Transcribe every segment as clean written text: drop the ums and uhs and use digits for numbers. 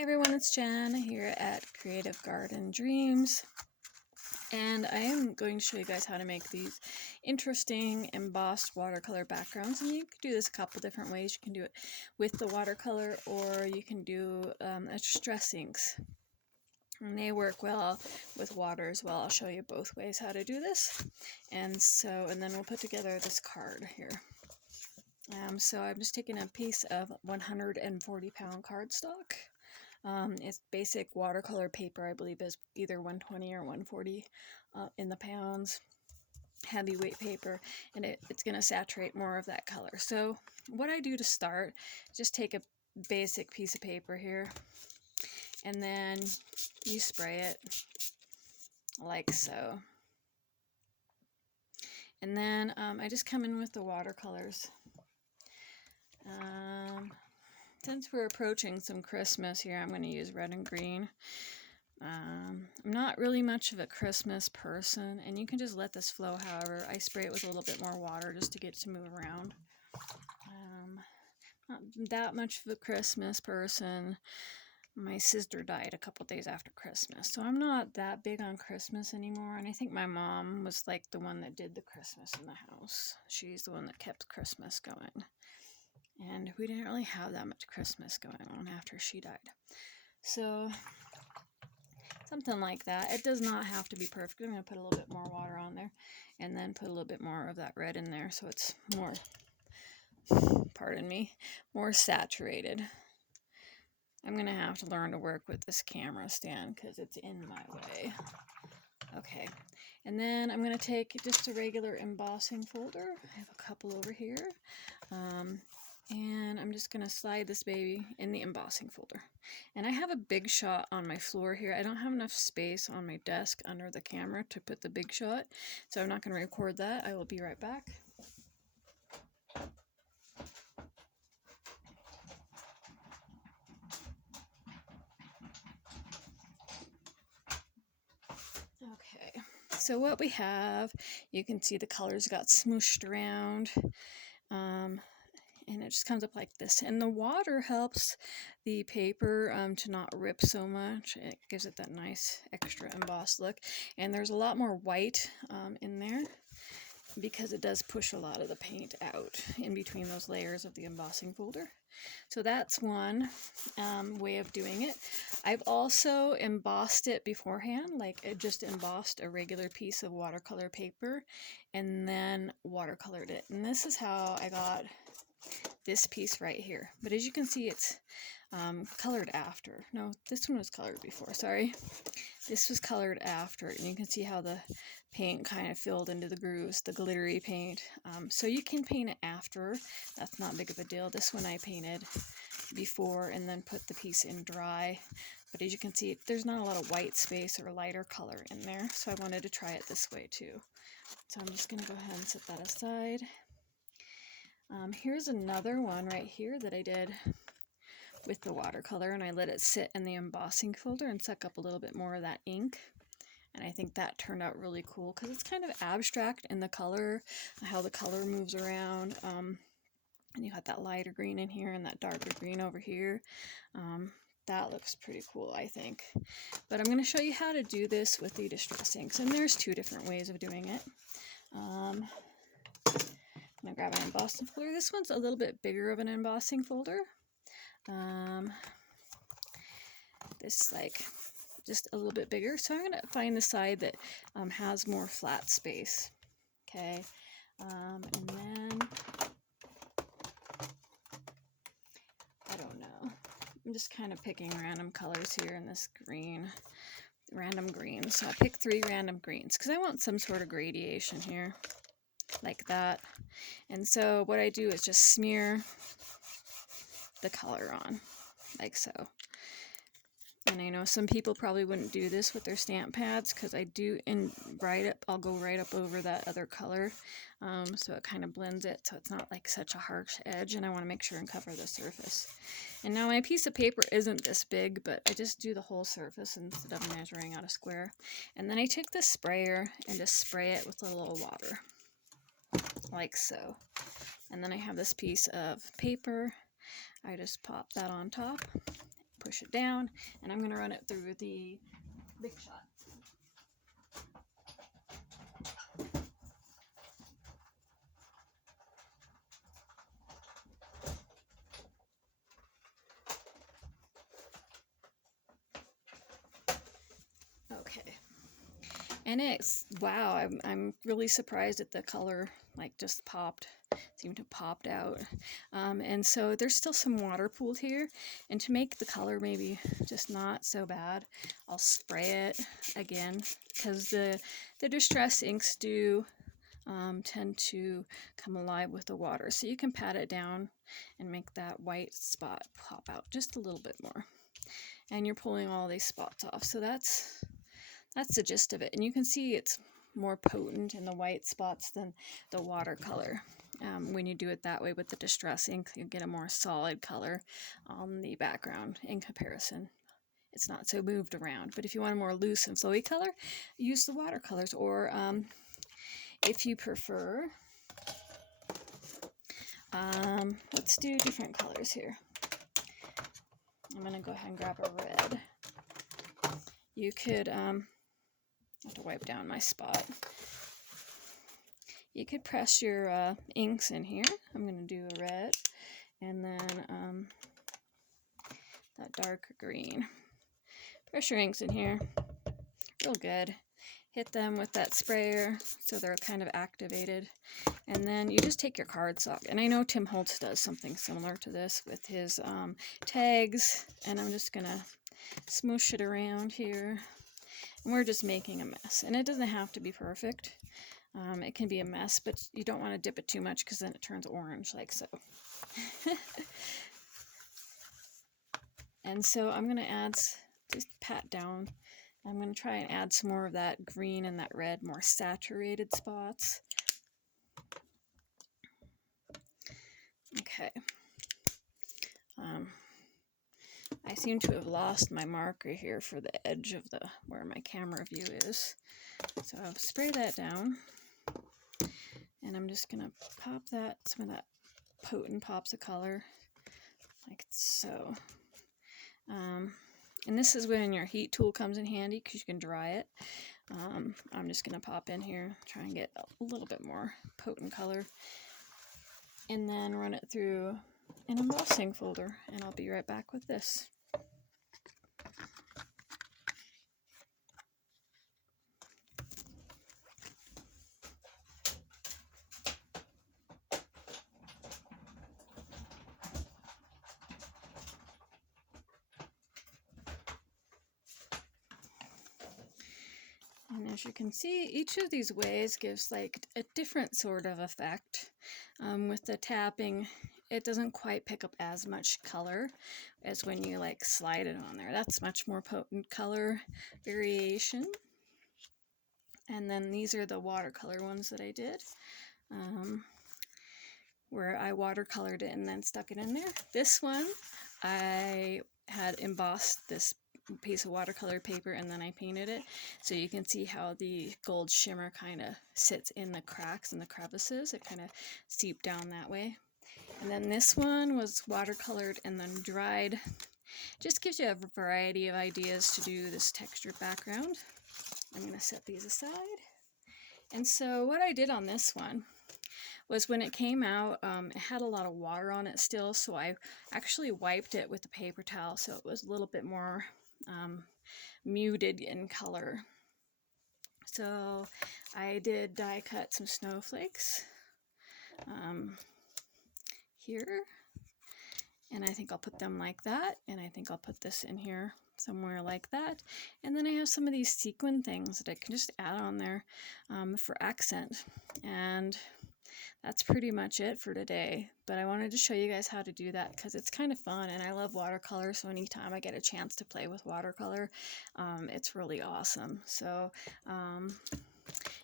Hi everyone, it's Jen here at Creative Garden Dreams, and I am going to show you guys how to make these interesting embossed watercolor backgrounds. And you can do this a couple different ways. You can do it with the watercolor, or you can do distress inks, and they work well with water as well. I'll show you both ways how to do this. And then we'll put together this card here. So I'm just taking a piece of 140-pound cardstock. It's basic watercolor paper, I believe is either 120 or 140 in the pounds, heavyweight paper, and it's going to saturate more of that color. So what I do to start, just take a basic piece of paper here, and then you spray it like so. And then I just come in with the watercolors. Since we're approaching some Christmas here, I'm going to use red and green. I'm not really much of a Christmas person, and you can just let this flow however. I spray it with a little bit more water just to get it to move around. Not that much of a Christmas person. My sister died a couple days after Christmas, so I'm not that big on Christmas anymore, and I think my mom was like the one that did the Christmas in the house. She's the one that kept Christmas going. And we didn't really have that much Christmas going on after she died. So, something like that. It does not have to be perfect. I'm going to put a little bit more water on there. And then put a little bit more of that red in there so it's more, pardon me, more saturated. I'm going to have to learn to work with this camera stand because it's in my way. Okay. And then I'm going to take just a regular embossing folder. I have a couple over here. And I'm just going to slide this baby in the embossing folder. And I have a big shot on my floor here. I don't have enough space on my desk under the camera to put the big shot, so I'm not going to record that. I will be right back. Okay, so what we have, you can see the colors got smooshed around. And it just comes up like this. And the water helps the paper to not rip so much. It gives it that nice extra embossed look. And there's a lot more white in there because it does push a lot of the paint out in between those layers of the embossing folder. So that's one way of doing it. I've also embossed it beforehand, like I just embossed a regular piece of watercolor paper and then watercolored it. And this is how I got this piece right here. But as you can see, it's colored after. No, this one was colored before, sorry. This was colored after, and you can see how the paint kind of filled into the grooves, the glittery paint. So you can paint it after. That's not big of a deal. This one I painted before and then put the piece in dry. But as you can see, there's not a lot of white space or lighter color in there, so I wanted to try it this way too. So I'm just going to go ahead and set that aside. Here's another one right here that I did with the watercolor, and I let it sit in the embossing folder and suck up a little bit more of that ink. And I think that turned out really cool because it's kind of abstract in the color, how the color moves around. And you got that lighter green in here and that darker green over here. That looks pretty cool, I think. But I'm going to show you how to do this with the distress inks, and there's two different ways of doing it. I'm going to grab an embossing folder. This one's a little bit bigger of an embossing folder. This like just a little bit bigger. So I'm going to find the side that has more flat space. Okay. And then, I don't know. I'm just kind of picking random colors here in this green. Random greens. So I pick 3 random greens because I want some sort of gradation here. Like that. And so what I do is just smear the color on, like so. And I know some people probably wouldn't do this with their stamp pads because I do I'll go right up over that other color, so it kind of blends it so it's not like such a harsh edge, and I want to make sure and cover the surface. And now my piece of paper isn't this big, but I just do the whole surface instead of measuring out a square. And then I take the sprayer and just spray it with a little water. Like so. And then I have this piece of paper. I just pop that on top, push it down, and I'm going to run it through the Big Shot. Okay. And it's, wow, I'm really surprised at the color, like just popped, seemed to popped out. And so there's still some water pooled here. And to make the color maybe just not so bad, I'll spray it again, because the distress inks do tend to come alive with the water. So you can pat it down and make that white spot pop out just a little bit more. And you're pulling all these spots off. So that's the gist of it. And you can see it's more potent in the white spots than the watercolor. When you do it that way with the distress ink, you get a more solid color on the background in comparison. It's not so moved around. But if you want a more loose and flowy color, use the watercolors. Or if you prefer, let's do different colors here. I'm going to go ahead and grab a red. You could, I have to wipe down my spot. You could press your inks in here. I'm going to do a red, and then that dark green. Press your inks in here real good. Hit them with that sprayer so they're kind of activated. And then you just take your cardstock. And I know Tim Holtz does something similar to this with his tags. And I'm just going to smoosh it around here. And we're just making a mess. And it doesn't have to be perfect. It can be a mess, but you don't want to dip it too much because then it turns orange like so. And so I'm going to add, just pat down. I'm going to try and add some more of that green and that red, more saturated spots. Okay. I seem to have lost my marker here for the edge of where my camera view is. So I'll spray that down. And I'm just going to pop some of that potent pops of color, like so. And this is when your heat tool comes in handy because you can dry it. I'm just going to pop in here, try and get a little bit more potent color. And then run it through an embossing folder. And I'll be right back with this. And as you can see, each of these ways gives like a different sort of effect. With the tapping, it doesn't quite pick up as much color as when you like slide it on there. That's much more potent color variation. And then these are the watercolor ones that I did, where I watercolored it and then stuck it in there. This one, I had embossed this piece of watercolor paper and then I painted it, so you can see how the gold shimmer kind of sits in the cracks and the crevices. It kind of seeped down that way. And then this one was watercolored and then dried. Just gives you a variety of ideas to do this textured background. I'm going to set these aside. And so what I did on this one was, when it came out, it had a lot of water on it still, so I actually wiped it with a paper towel so it was a little bit more muted in color. So I did die cut some snowflakes here, and I think I'll put them like that, and I think I'll put this in here somewhere like that. And then I have some of these sequin things that I can just add on there for accent. And that's pretty much it for today, but I wanted to show you guys how to do that because it's kind of fun, and I love watercolor, so anytime I get a chance to play with watercolor, it's really awesome. So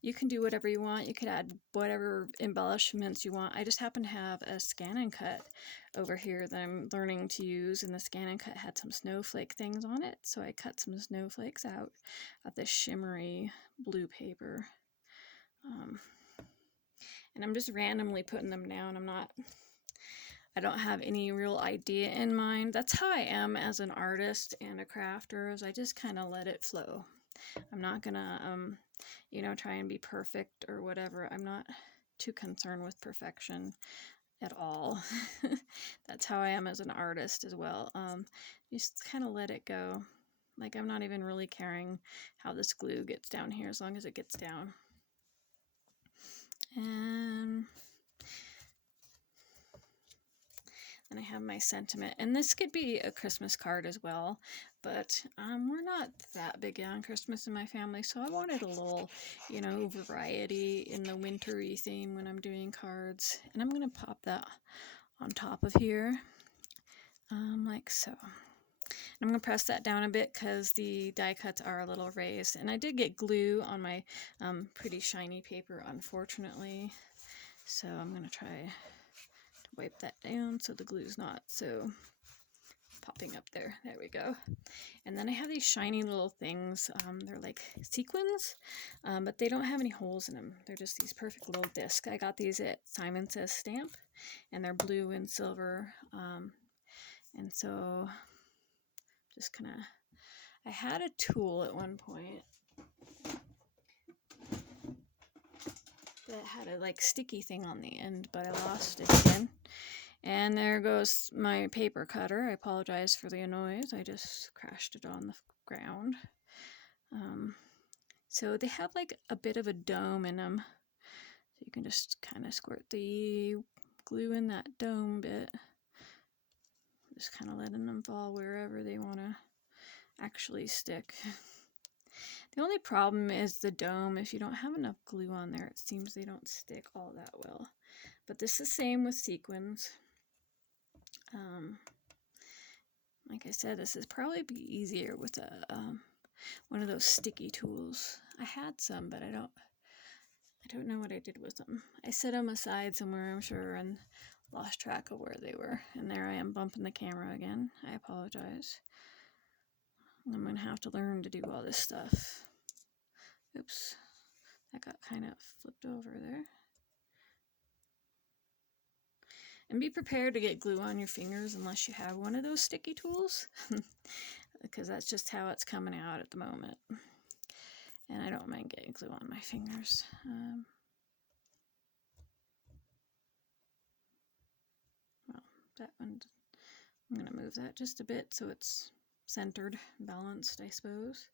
you can do whatever you want. You could add whatever embellishments you want. I just happen to have a scan and cut over here that I'm learning to use, and the scan and cut had some snowflake things on it, so I cut some snowflakes out of this shimmery blue paper. And I'm just randomly putting them down. I'm not I don't have any real idea in mind. That's how I am as an artist and a crafter, is I just kind of let it flow. I'm not gonna, try and be perfect or whatever. I'm not too concerned with perfection at all. That's how I am as an artist as well. Just kind of let it go. Like, I'm not even really caring how this glue gets down here, as long as it gets down. And then I have my sentiment, and this could be a Christmas card as well, but we're not that big on Christmas in my family, so I wanted a little, variety in the wintry theme when I'm doing cards. And I'm gonna pop that on top of here, like so. I'm going to press that down a bit because the die cuts are a little raised. And I did get glue on my pretty shiny paper, unfortunately. So I'm going to try to wipe that down so the glue's not so popping up there. There we go. And then I have these shiny little things. They're like sequins, but they don't have any holes in them. They're just these perfect little discs. I got these at Simon Says Stamp, and they're blue and silver. And so just kind of, I had a tool at one point that had a like sticky thing on the end, but I lost it again. And there goes my paper cutter. I apologize for the noise. I just crashed it on the ground. So they have like a bit of a dome in them. So you can just kind of squirt the glue in that dome bit. Just kind of letting them fall wherever they want to actually stick. The only problem is the dome. If you don't have enough glue on there, it seems they don't stick all that well. But this is the same with sequins. Like I said, this is probably be easier with a one of those sticky tools. I had some, but I don't know what I did with them. I set them aside somewhere, I'm sure, and lost track of where they were. And there I am bumping the camera again. I apologize. I'm going to have to learn to do all this stuff. Oops, that got kind of flipped over there. And be prepared to get glue on your fingers unless you have one of those sticky tools, because that's just how it's coming out at the moment. And I don't mind getting glue on my fingers. Well, that one, I'm going to move that just a bit so it's centered, balanced, I suppose.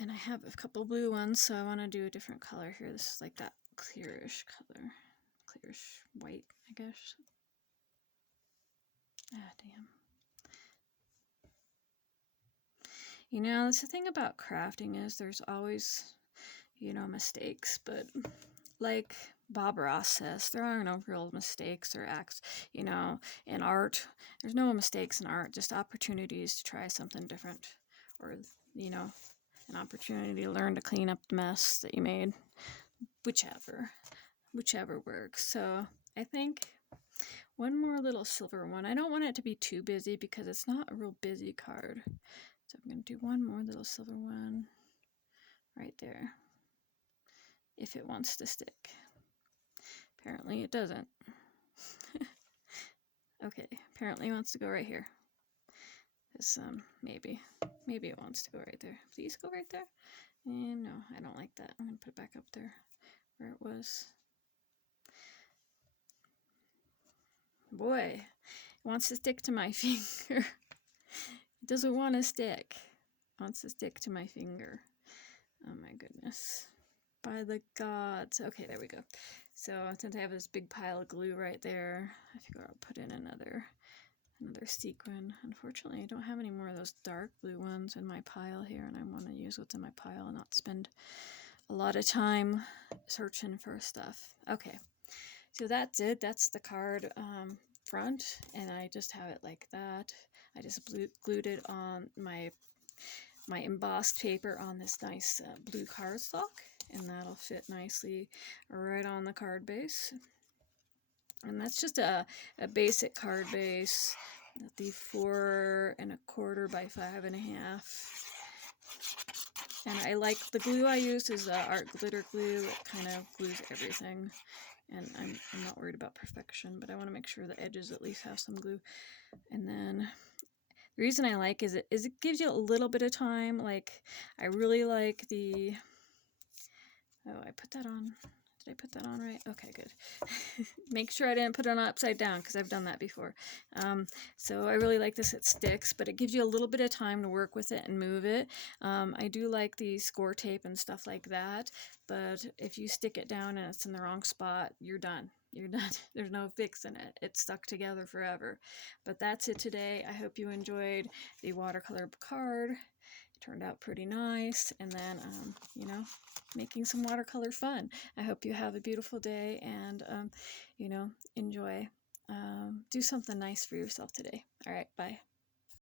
And I have a couple blue ones, so I want to do a different color here. This is like that clearish color, clearish white, I guess. Ah, damn. That's the thing about crafting, is there's always, mistakes, but like Bob Ross says, there are no real mistakes or acts, in art. There's no mistakes in art, just opportunities to try something different, or, an opportunity to learn to clean up the mess that you made, whichever works. So I think one more little silver one. I don't want it to be too busy because it's not a real busy card. So I'm going to do one more little silver one right there, if it wants to stick. Apparently it doesn't. Okay, apparently it wants to go right here. This, maybe it wants to go right there. Please go right there. And no, I don't like that. I'm going to put it back up there where it was. Boy, it wants to stick to my finger. It doesn't want to stick. It wants to stick to my finger. Oh my goodness. By the gods. Okay, there we go. So since I have this big pile of glue right there, I figure I'll put in another sequin. Unfortunately, I don't have any more of those dark blue ones in my pile here, and I want to use what's in my pile and not spend a lot of time searching for stuff. Okay, so that's it. That's the card front, and I just have it like that. I just glued it on my embossed paper on this nice blue cardstock, and that'll fit nicely right on the card base. And that's just a basic card base, the 4 1/4 by 5 1/2. And I like the glue I used is art glitter glue. It kind of glues everything. And I'm not worried about perfection, but I want to make sure the edges at least have some glue. And then the reason I like is it gives you a little bit of time. Like, I really like the, oh, I put that on. Did I put that on right? Okay, good. Make sure I didn't put it on upside down because I've done that before. So I really like this. It sticks, but it gives you a little bit of time to work with it and move it. I do like the score tape and stuff like that, but if you stick it down and it's in the wrong spot, you're done. You're done. There's no fixing it. It's stuck together forever. But that's it today. I hope you enjoyed the watercolor card. Turned out pretty nice. And then, you know, making some watercolor fun. I hope you have a beautiful day and, you know, enjoy. Do something nice for yourself today. All right, bye.